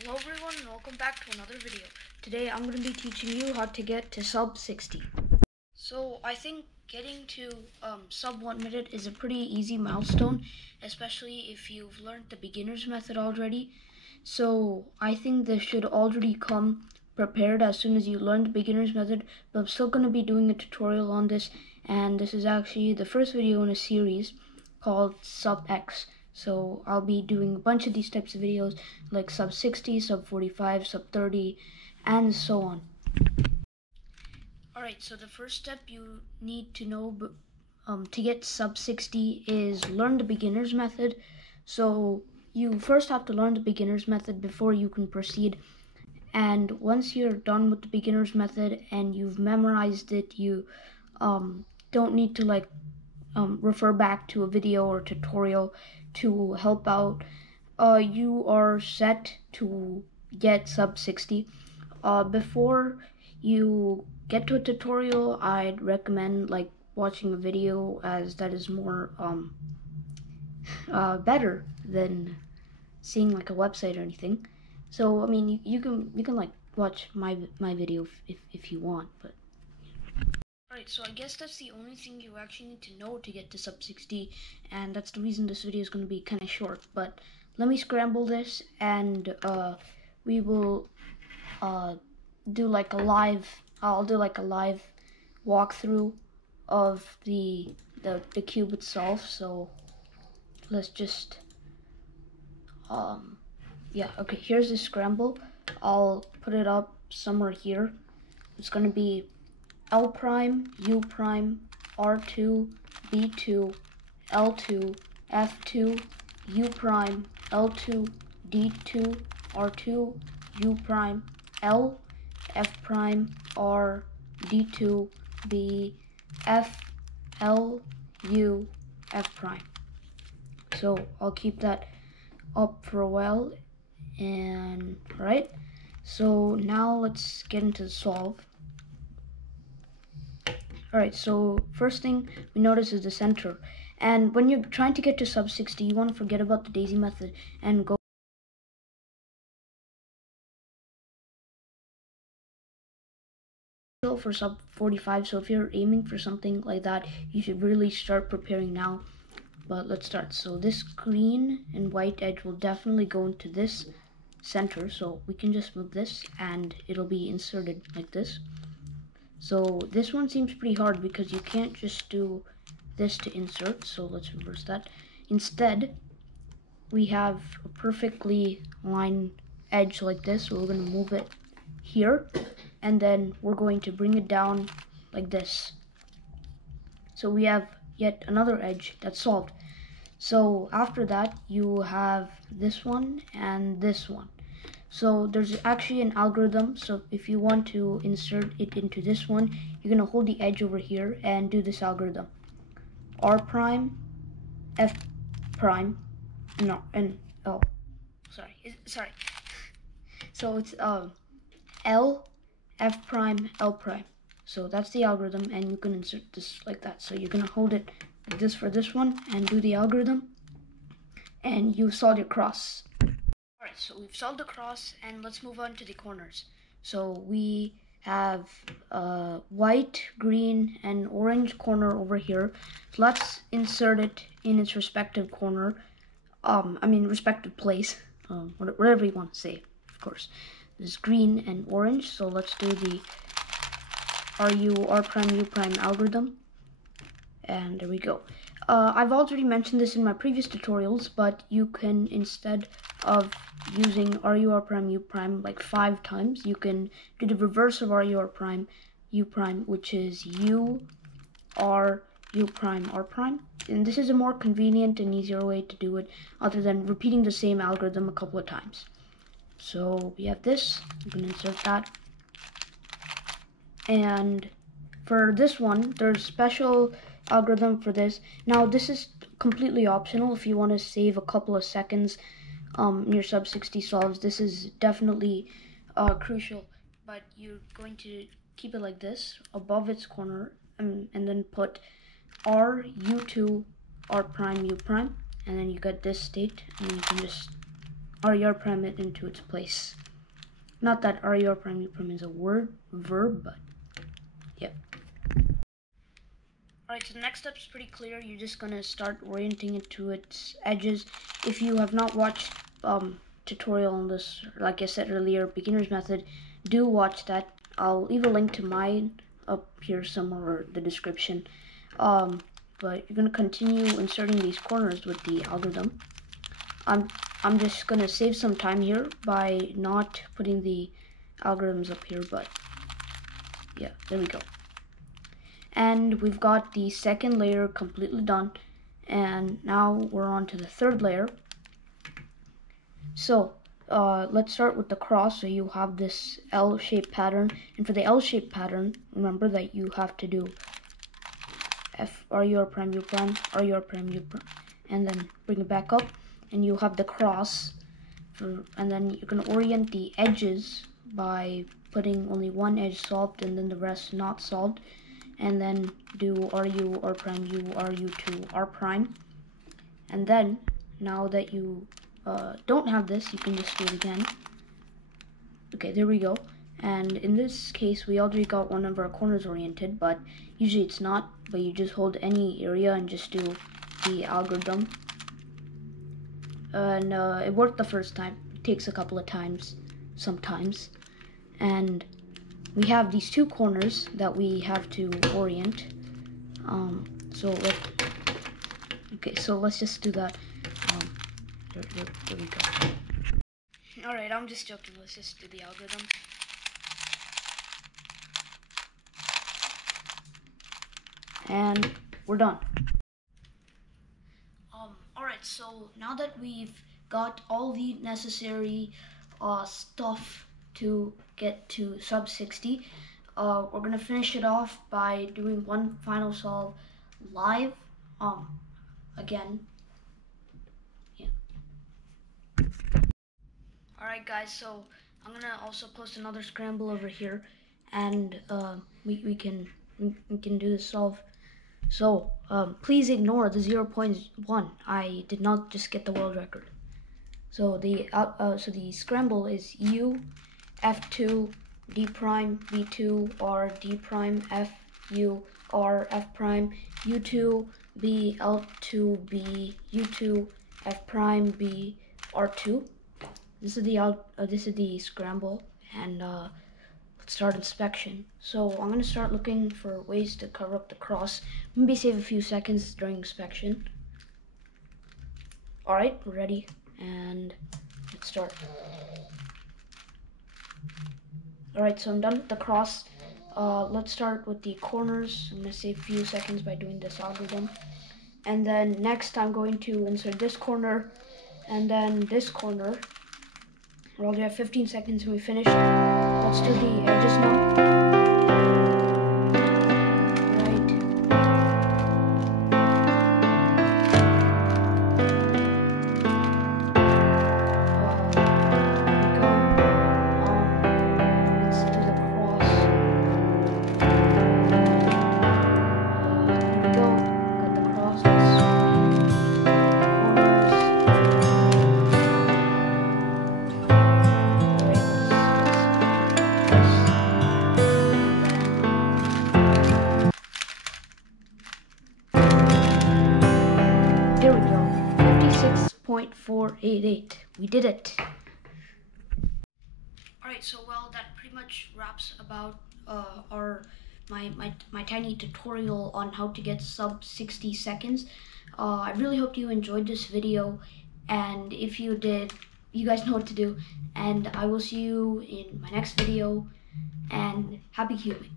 Hello everyone and welcome back to another video. Today I'm going to be teaching you how to get to sub 60. So I think getting to sub 1 minute is a pretty easy milestone, especially if you've learned the beginner's method already. So I think this should already come prepared as soon as you learn the beginner's method, but I'm still going to be doing a tutorial on this, and this is actually the first video in a series called Sub X. So I'll be doing a bunch of these types of videos like sub 60, sub 45, sub 30, and so on. Alright, so the first step you need to know to get sub 60 is learn the beginner's method. So you first have to learn the beginner's method before you can proceed. And once you're done with the beginner's method and you've memorized it, you don't need to refer back to a video or tutorial to help out. You are set to get sub 60. Before you get to a tutorial, I'd recommend watching a video, as that is more better than seeing like a website or anything. So I mean, you can like watch my video if you want, but alright, so I guess that's the only thing you actually need to know to get to sub 60, and that's the reason this video is going to be kind of short. But let me scramble this, and we will do like a live. I'll do like a live walkthrough of the cube itself. So let's just yeah, okay, here's the scramble. I'll put it up somewhere here. It's gonna be L prime, U prime, R2, B2, L2, F2, U prime, L2, D2, R2, U prime, L, F prime, R, D2, B, F, L, U, F prime. So I'll keep that up for a while, and right. So now let's get into the solve. Alright, so first thing we notice is the center. And when you're trying to get to sub 60, you want to forget about the daisy method and go for sub 45. So if you're aiming for something like that, you should really start preparing now. But let's start. So this green and white edge will definitely go into this center. So we can just move this and it'll be inserted like this. So this one seems pretty hard because you can't just do this to insert, so let's reverse that. Instead, we have a perfectly lined edge like this, so we're going to move it here, and then we're going to bring it down like this. So we have yet another edge that's solved. So after that, you have this one and this one. So there's actually an algorithm. So if you want to insert it into this one, you're going to hold the edge over here and do this algorithm. R prime, F prime, no, and oh, sorry. So it's L, F prime, L prime. So that's the algorithm, and you can insert this like that. So you're going to hold it like this for this one and do the algorithm, and you solve your cross. Alright, so we've solved the cross, and let's move on to the corners. So we have white, green, and orange corner over here. So let's insert it in its respective corner. Respective place. Whatever you want to say, of course. This is green and orange, so let's do the R prime, U prime algorithm. And there we go. I've already mentioned this in my previous tutorials, but you can, instead of using R prime, U prime like 5 times, you can do the reverse of R prime, U prime, which is U, R, U prime, R prime. And this is a more convenient and easier way to do it, other than repeating the same algorithm a couple of times. So we have this, you can insert that. And for this one, there's special algorithm for this. Now this is completely optional. If you want to save a couple of seconds in your sub 60 solves, this is definitely crucial. But you're going to keep it like this above its corner, and then put R U2 R prime U prime, and then you get this state, and you can just RER prime it into its place. Not that RER prime U prime is a verb, but yep. Alright, so the next step is pretty clear. You're just gonna start orienting it to its edges. If you have not watched tutorial on this, like I said earlier, beginner's method, do watch that. I'll leave a link to mine up here somewhere or the description. But you're gonna continue inserting these corners with the algorithm. I'm just gonna save some time here by not putting the algorithms up here, but yeah, there we go. And we've got the second layer completely done, and now we're on to the third layer. So let's start with the cross. So you have this L-shaped pattern, and for the L-shaped pattern, remember that you have to do RER prime U prime, RER prime U prime, and then bring it back up, and you have the cross, and then you're going to orient the edges by putting only one edge solved and then the rest not solved, and then do RU, R prime U, RU to R prime. And then, now that you don't have this, you can just do it again. Okay, there we go. And in this case, we already got one of our corners oriented, but usually it's not. But you just hold any area and just do the algorithm. And it worked the first time. It takes a couple of times, sometimes. And we have these two corners that we have to orient. So let's just do that. There we go. Alright, I'm just joking. Let's just do the algorithm. And we're done. Alright, so now that we've got all the necessary stuff to get to sub 60, we're gonna finish it off by doing one final solve live again. Yeah. Alright guys, so I'm gonna also post another scramble over here, and we can do the solve. So please ignore the 0.1. I did not just get the world record. So the scramble is U F2 D prime V2 R D prime F U R F prime U2 B L2 B U2 F prime B R2. This is the scramble, and let's start inspection. So I'm gonna start looking for ways to cover up the cross. Maybe save a few seconds during inspection. Alright, we're ready, and let's start. Alright, so I'm done with the cross. Let's start with the corners. I'm gonna save a few seconds by doing this algorithm. And then next I'm going to insert this corner, and then this corner. We're already at 15 seconds and we finished. Let's do the edges now. There we go, 56.488. We did it. Alright, so well, that pretty much wraps about my tiny tutorial on how to get sub 60 seconds. I really hope you enjoyed this video, and if you did, you guys know what to do, and I will see you in my next video, and happy cubing.